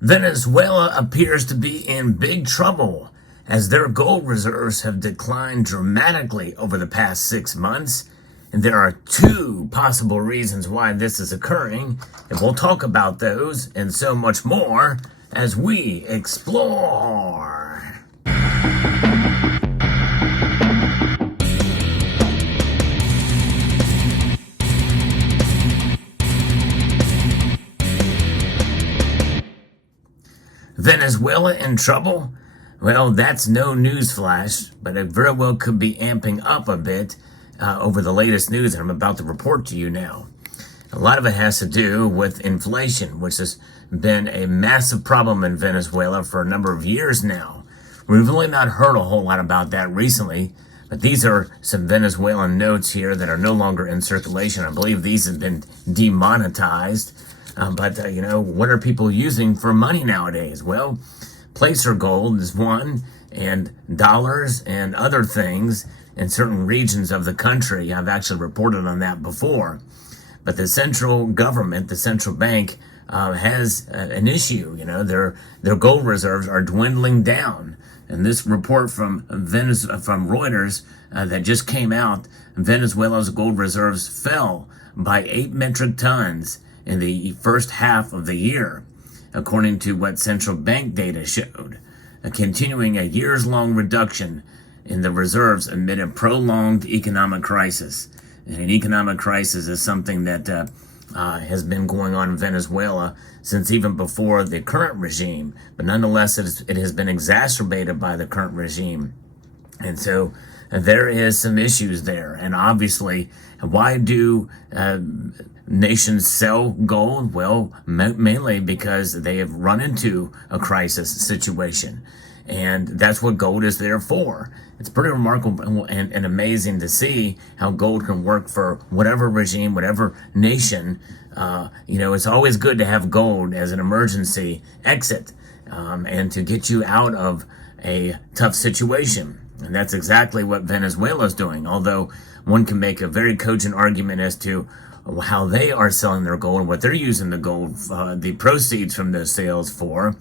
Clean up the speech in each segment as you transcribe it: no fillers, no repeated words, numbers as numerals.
Venezuela appears to be in big trouble as their gold reserves have declined dramatically over the past 6 months. And there are two possible reasons why this is occurring, and we'll talk about those and so much more as we explore. Venezuela in trouble? Well, that's no news flash, but it very well could be amping up a bit over the latest news that I'm about to report to you now. A lot of it has to do with inflation, which has been a massive problem in Venezuela for a number of years now. We've really not heard a whole lot about that recently, but these are some Venezuelan notes here that are no longer in circulation. I believe these have been demonetized. What are people using for money nowadays? Well, placer gold is one, and dollars and other things in certain regions of the country. I've actually reported on that before. But the central government, the central bank, has an issue. Their gold reserves are dwindling down. And this report from Reuters that just came out, Venezuela's gold reserves fell by 8 metric tons in the first half of the year, according to what central bank data showed, continuing a years-long reduction in the reserves amid a prolonged economic crisis. And an economic crisis is something that has been going on in Venezuela since even before the current regime, but nonetheless it has been exacerbated by the current regime. And so there is some issues there. And obviously, why do nations sell gold? Well, mainly because they have run into a crisis situation. And that's what gold is there for. It's pretty remarkable and amazing to see how gold can work for whatever regime, whatever nation. It's always good to have gold as an emergency exit and to get you out of a tough situation. And that's exactly what Venezuela is doing. Although one can make a very cogent argument as to how they are selling their gold and what they're using the gold, the proceeds from those sales for,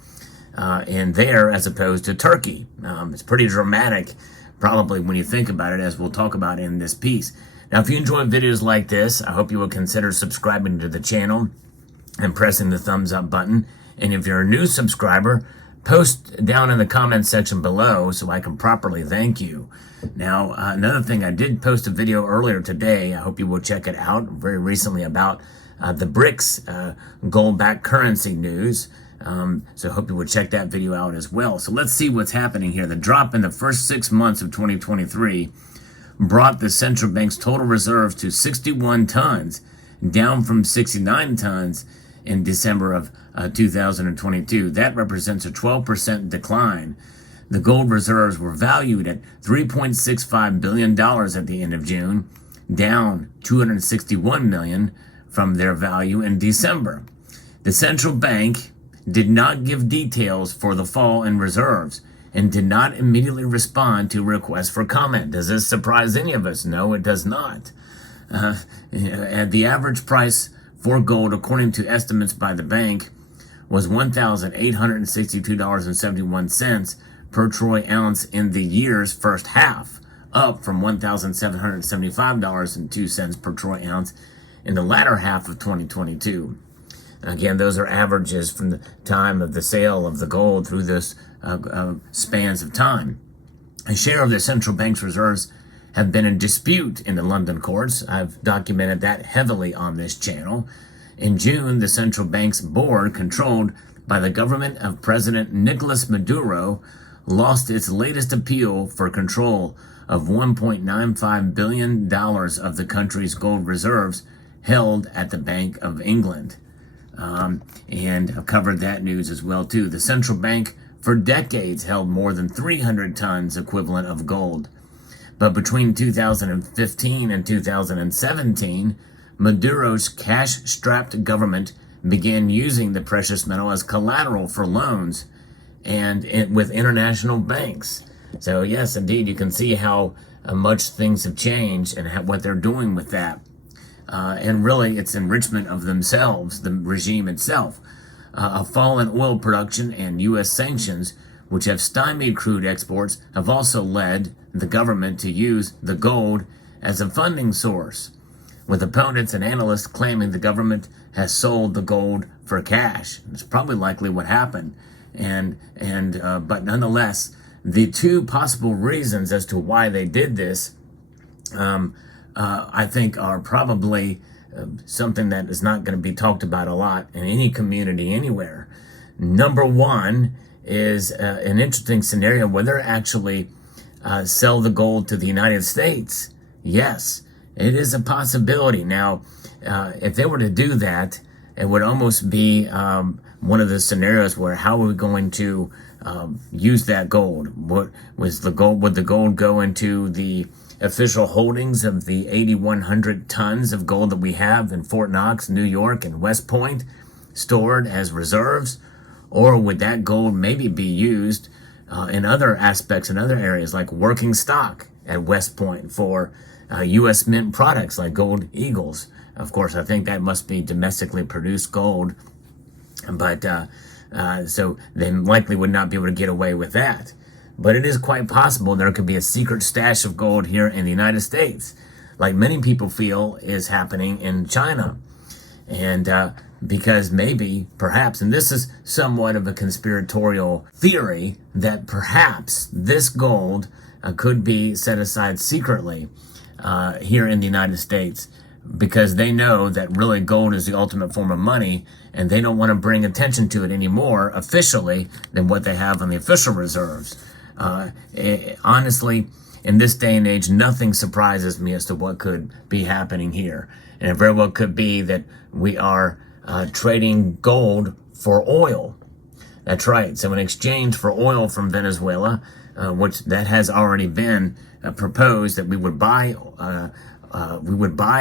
in there as opposed to Turkey. It's pretty dramatic, probably, when you think about it, as we'll talk about in this piece. Now, if you enjoy videos like this, I hope you will consider subscribing to the channel and pressing the thumbs up button. And if you're a new subscriber, post down in the comments section below so I can properly thank you. Now, another thing, I did post a video earlier today. I hope you will check it out very recently about the BRICS gold-backed currency news. So I hope you would check that video out as well. So let's see what's happening here. The drop in the first 6 months of 2023 brought the central bank's total reserves to 61 tons, down from 69 tons in December of 2022. That represents a 12% decline. The gold reserves were valued at $3.65 billion at the end of June, down $261 million from their value in December. The central bank did not give details for the fall in reserves and did not immediately respond to requests for comment. Does this surprise any of us? No, it does not. The average price for gold, according to estimates by the bank, was $1,862.71 per troy ounce in the year's first half, up from $1,775.02 per troy ounce in the latter half of 2022. Again, those are averages from the time of the sale of the gold through this spans of time. A share of the central bank's reserves have been in dispute in the London courts. I've documented that heavily on this channel. In June, the central bank's board, controlled by the government of President Nicolas Maduro, lost its latest appeal for control of $1.95 billion of the country's gold reserves held at the Bank of England. And I've covered that news as well, too. The central bank for decades held more than 300 tons equivalent of gold. But between 2015 and 2017, Maduro's cash-strapped government began using the precious metal as collateral for loans and with international banks. So yes, indeed, you can see how much things have changed and what they're doing with that. And really, it's enrichment of themselves, the regime itself. a fall in oil production and U.S. sanctions, which have stymied crude exports, have also led the government to use the gold as a funding source, with opponents and analysts claiming the government has sold the gold for cash. It's probably likely what happened. But nonetheless, the two possible reasons as to why they did this, I think, are probably something that is not going to be talked about a lot in any community anywhere. Number one is an interesting scenario where they're actually sell the gold to the United States. Yes, it is a possibility. Now, if they were to do that, it would almost be one of the scenarios where how are we going to use that gold? Would the gold go into the official holdings of the 8,100 tons of gold that we have in Fort Knox, New York, and West Point, stored as reserves? Or would that gold maybe be used in other aspects, in other areas, like working stock at West Point for U.S. mint products like gold eagles? Of course, I think that must be domestically produced gold, but so they likely would not be able to get away with that. But it is quite possible there could be a secret stash of gold here in the United States, like many people feel is happening in China. And because maybe, perhaps, and this is somewhat of a conspiratorial theory, that perhaps this gold could be set aside secretly here in the United States, because they know that really gold is the ultimate form of money, and they don't want to bring attention to it any more officially than what they have on the official reserves. Honestly, in this day and age, nothing surprises me as to what could be happening here. And it very well could be that we are trading gold for oil. That's right. So in exchange for oil from Venezuela, which that has already been proposed, that we would buy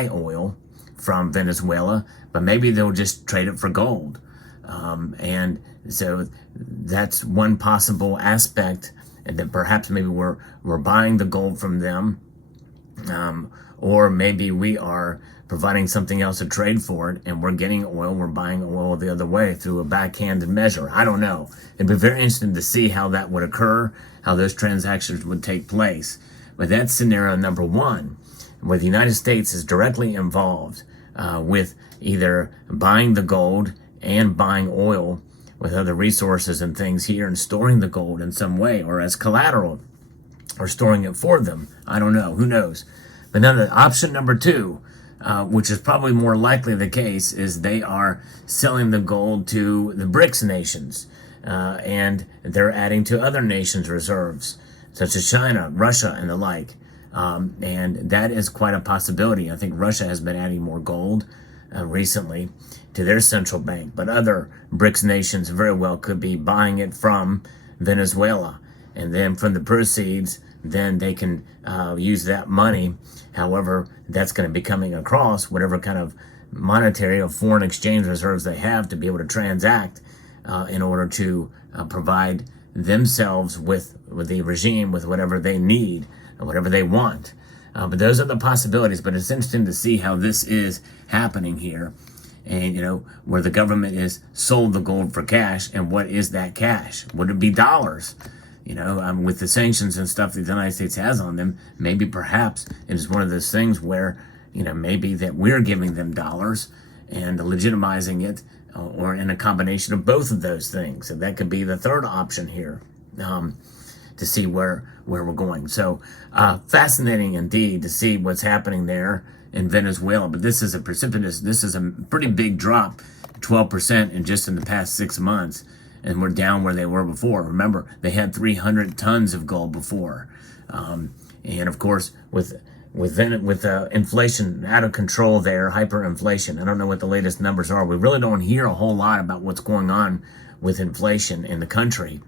oil from Venezuela, but maybe they'll just trade it for gold. And so that's one possible aspect, and that perhaps maybe we're buying the gold from them, or maybe we are providing something else to trade for it, and we're getting oil, we're buying oil the other way through a backhanded measure. I don't know. It'd be very interesting to see how that would occur, how those transactions would take place. But that's scenario number one, where the United States is directly involved with either buying the gold and buying oil with other resources and things here, and storing the gold in some way, or as collateral, or storing it for them. I don't know. Who knows? But now the option number two, which is probably more likely the case, is they are selling the gold to the BRICS nations, and they're adding to other nations' reserves, such as China, Russia, and the like. And that is quite a possibility. I think Russia has been adding more gold recently to their central bank, but other BRICS nations very well could be buying it from Venezuela, and then from the proceeds, then they can use that money. However, that's going to be coming across whatever kind of monetary or foreign exchange reserves they have to be able to transact in order to provide themselves with the regime with whatever they need or whatever they want. But those are the possibilities. But it's interesting to see how this is happening here, and where the government is sold the gold for cash. And what is that cash? Would it be dollars? With the sanctions and stuff that the United States has on them, maybe perhaps it is one of those things where, maybe that we're giving them dollars and legitimizing it, or in a combination of both of those things. So that could be the third option here, to see where we're going. So fascinating indeed to see what's happening there in Venezuela. But this is a pretty big drop, 12% in the past 6 months. And we're down where they were before. Remember, they had 300 tons of gold before. And of course, with inflation out of control there, hyperinflation, I don't know what the latest numbers are. We really don't hear a whole lot about what's going on with inflation in the country.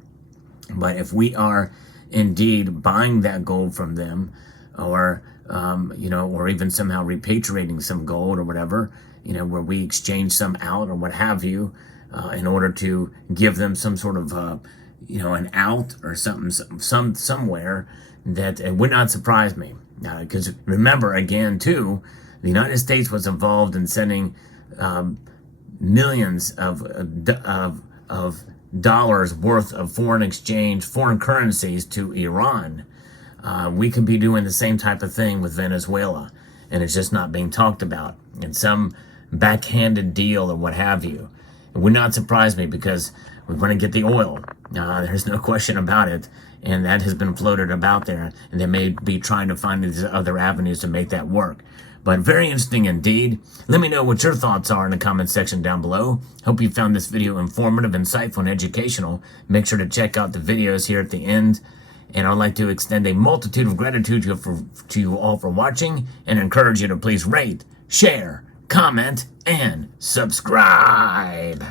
But if we are indeed buying that gold from them, or or even somehow repatriating some gold or whatever, where we exchange some out or what have you, in order to give them some sort of an out or something, somewhere, that it would not surprise me. Because remember, again, too, the United States was involved in sending millions of dollars worth of foreign exchange, foreign currencies to Iran. We could be doing the same type of thing with Venezuela, and it's just not being talked about in some backhanded deal or what have you. It would not surprise me because we want to get the oil. There's no question about it, and that has been floated about there, and they may be trying to find these other avenues to make that work. But very interesting indeed. Let me know what your thoughts are in the comment section down below. Hope you found this video informative, insightful, and educational. Make sure to check out the videos here at the end. And I'd like to extend a multitude of gratitude to you all for watching and encourage you to please rate, share, comment, and subscribe.